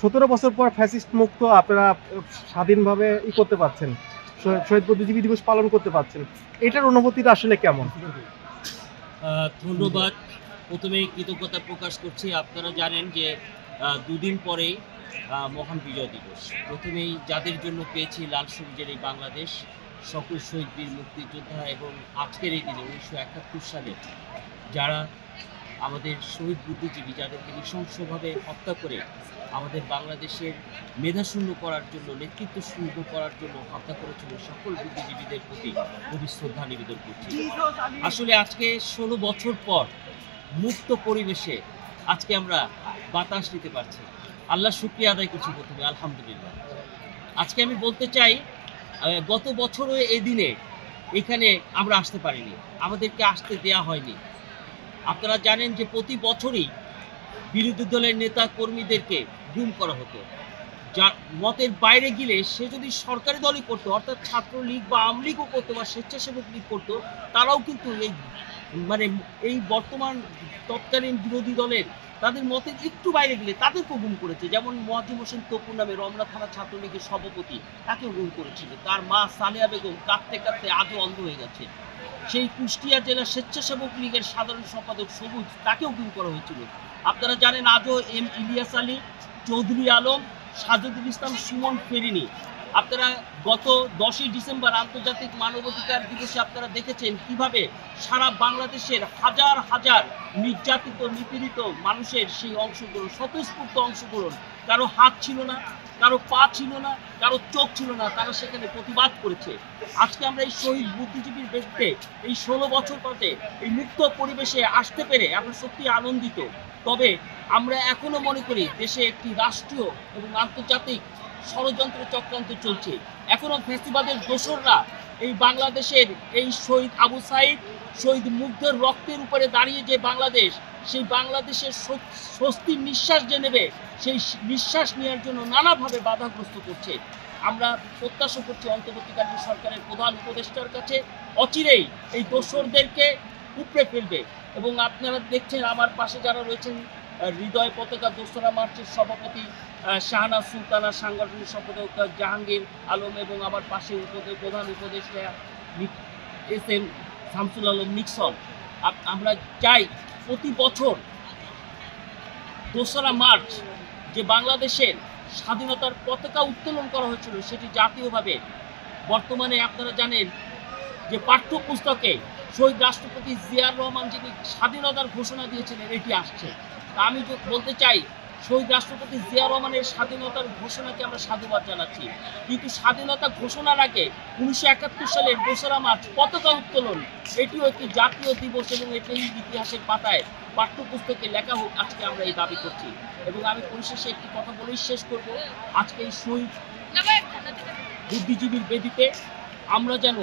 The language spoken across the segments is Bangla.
17 বছর পর ফ্যাসিস্ট মুক্ত আপনারা স্বাধীনভাবে করতে পারছেন, শহীদ বুদ্ধিজীবী দিবস পালন করতে পারছেন, এটার অনুভূতিটা আসলে কেমন? ধন্যবাদ। প্রথমেই কৃতজ্ঞতা প্রকাশ করছি। আপনারা জানেন যে দুদিন পরেই মহান বিজয় দিবস। প্রথমেই যাদের জন্য পেয়েছি লাল সবুজের এই বাংলাদেশ, সকল শহীদ বীর মুক্তিযোদ্ধা এবং আজকের এই দিনে 1971 সালে যারা আমাদের শহীদ বুদ্ধিজীবী, যাদেরকে নৃশংসভাবে হত্যা করে আমাদের বাংলাদেশের মেধাশূন্য করার জন্য, নেতৃত্ব শূন্য করার জন্য হত্যা করেছিল, সকল বুদ্ধিজীবীদের প্রতি গভীর শ্রদ্ধা নিবেদন করছি। আসলে আজকে 16 বছর পর মুক্ত পরিবেশে আজকে আমরা বাতাস নিতে পারছি। আল্লাহর শুকরিয়া আদায় করছি প্রথমে, আলহামদুলিল্লাহ। আজকে আমি বলতে চাই, গত বছরও এই দিনে এখানে আমরা আসতে পারিনি, আমাদেরকে আসতে দেয়া হয়নি। আপনারা জানেন যে প্রতি বছরই বিরোধী দলের নেতা কর্মীদেরকে গুম করা হতো। যার মতের বাইরে গেলে সে যদি সরকারি দলই করতো, অর্থাৎ ছাত্রলীগ বা আওয়ামী লীগও করতো বা স্বেচ্ছাসেবক লীগ করতো, তারাও কিন্তু এই বর্তমান তৎকালীন বিরোধী দলের তাদের মতের একটু বাইরে গেলে তাদেরকেও গুম করেছে। যেমন মোয়াজ্জেম হোসেন তপুর নামে রমনা থানা ছাত্রলীগের সভাপতি, তাকেও গুম করেছিল। তার মা সালেহা বেগম কাঁদতে কাঁদতে আজও অন্ধ হয়ে গেছে। সেই কুষ্টিয়া জেলা স্বেচ্ছাসেবক লীগের সাধারণ সম্পাদক সবুজ, তাকেও গুম করা হয়েছিল। আপনারা জানেন আজও এম ইলিয়াস আলী, চৌধুরী আলম, সাজুদুল ইসলাম সুমন ফেরিনি। আপনারা গত 10ই ডিসেম্বর আন্তর্জাতিক মানবাধিকার দিবসে আপনারা দেখেছেন কিভাবে সারা বাংলাদেশের হাজার হাজার নির্যাতিত নিপীড়িত মানুষের সেই অংশগ্রহণ, স্বতঃস্ফূর্ত অংশগ্রহণ। কারো হাত ছিল না, কারো পা ছিল না, কারো চোখ ছিল না, তারা সেখানে প্রতিবাদ করেছে। আজকে আমরা এই শহীদ বুদ্ধিজীবীর ব্যক্তিতে এই 16 বছর পরে এই মুক্ত পরিবেশে আসতে পেরে আমরা সত্যি আনন্দিত। তবে আমরা এখনো মনে করি দেশে একটি রাষ্ট্রীয় এবং আন্তর্জাতিক ষড়যন্ত্র চক্রান্ত চলছে। এখনো ফ্যাসিবাদের দোসররা এই বাংলাদেশের এই শহীদ আবু সাইদ, শহীদ মুগ্ধের রক্তের উপরে দাঁড়িয়ে যে বাংলাদেশ, সেই বাংলাদেশের স্বস্তির নিঃশ্বাস যে নেবে, সেই নিঃশ্বাস নেওয়ার জন্য নানাভাবে বাধাগ্রস্ত করছে। আমরা প্রত্যাশা করছি অন্তর্বর্তীকালীন সরকারের প্রধান উপদেষ্টার কাছে অচিরেই এই দোসরদেরকে উপড়ে ফেলবে। এবং আপনারা দেখছেন আমার পাশে যারা রয়েছেন, হৃদয় পতাকা দোসরা মার্চের সভাপতি শাহনাজ সুলতানা, সাংগঠনিক সম্পাদক জাহাঙ্গীর আলম এবং আমার পাশে প্রধান উপদেষ্টা এস এম শামসুল আলম নিক্সন। আমরা চাই প্রতি বছর দোসরা মার্চ যে বাংলাদেশের স্বাধীনতার পতাকা উত্তোলন করা হয়েছিল, সেটি জাতীয়ভাবে। বর্তমানে আপনারা জানেন যে পাঠ্যপুস্তকে শহীদ রাষ্ট্রপতি জিয়াউর রহমান যিনি স্বাধীনতার ঘোষণা দিয়েছিলেন, এটি আসছে। তা আমি বলতে চাই, শহীদ রাষ্ট্রপতি জিয়াউর রহমানের স্বাধীনতার ঘোষণাকে আমরা সাধুবাদ জানাচ্ছি, কিন্তু স্বাধীনতা ঘোষণার আগে 1971 সালের দোসরা মার্চ পতাকা উত্তোলন, এটিও একটি জাতীয় দিবস এবং এটি ইতিহাসের পাতায় পাঠ্যপুস্তকে লেখা হোক, আজকে আমরা এই দাবি করছি। এবং আমি পরিশেষে একটি কথা বলেই শেষ করব, আজকে এই শহীদ বুদ্ধিজীবীর বেদিতে আমরা যেন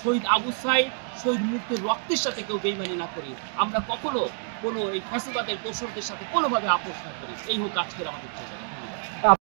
শহীদ আবু সাইদ, শহীদ মুক্তির রক্তের সাথে কেউ বেইমানি না করি, আমরা কখনো কোনো এই ফ্যাসিবাদের দোসরদের সাথে কোনোভাবে আপোষ না করি। এই হোক আজকের আমাদের চেষ্টা।